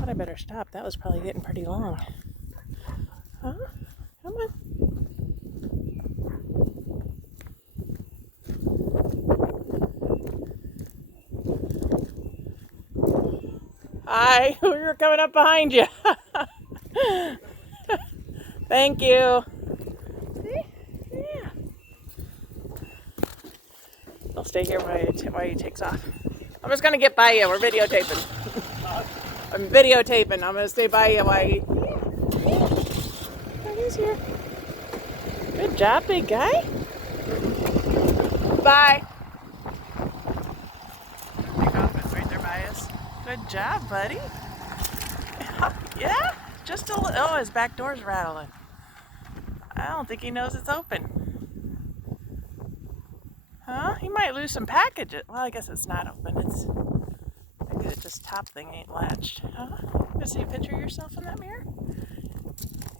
thought I better stop. That was probably getting pretty long. Huh? Come on. Hi, we were coming up behind you. Thank you. See? Yeah. I'll stay here while he takes off. I'm just gonna get by you. We're videotaping. I'm videotaping. I'm gonna stay by you while he. Oh, he's here. Good job, big guy. Bye. Take off. It's right there by us. Good job, buddy. Yeah, just a little. Oh, his back door's rattling. I don't think he knows it's open. Huh? He might lose some packages. Well, I guess it's not open. It's maybe this top thing ain't latched. Huh? You see a picture of yourself in that mirror?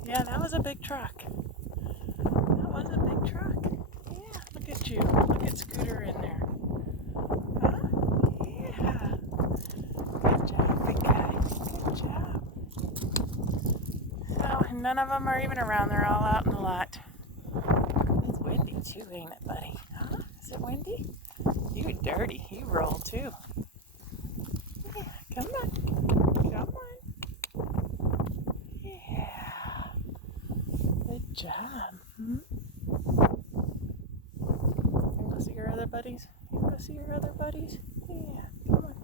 Yeah, that was a big truck. That was a big truck. Yeah, look at you. Look at Scooter in there. Huh? Yeah. Good job, big guy. Good job. So, none of them are even around. They're all out in the lot. It's windy too, ain't it, buddy? Huh? Is it windy? You dirty. You roll too. Yeah, come on. Come on. Yeah. Good job. You want to see your other buddies? You want to see your other buddies? Yeah, come on.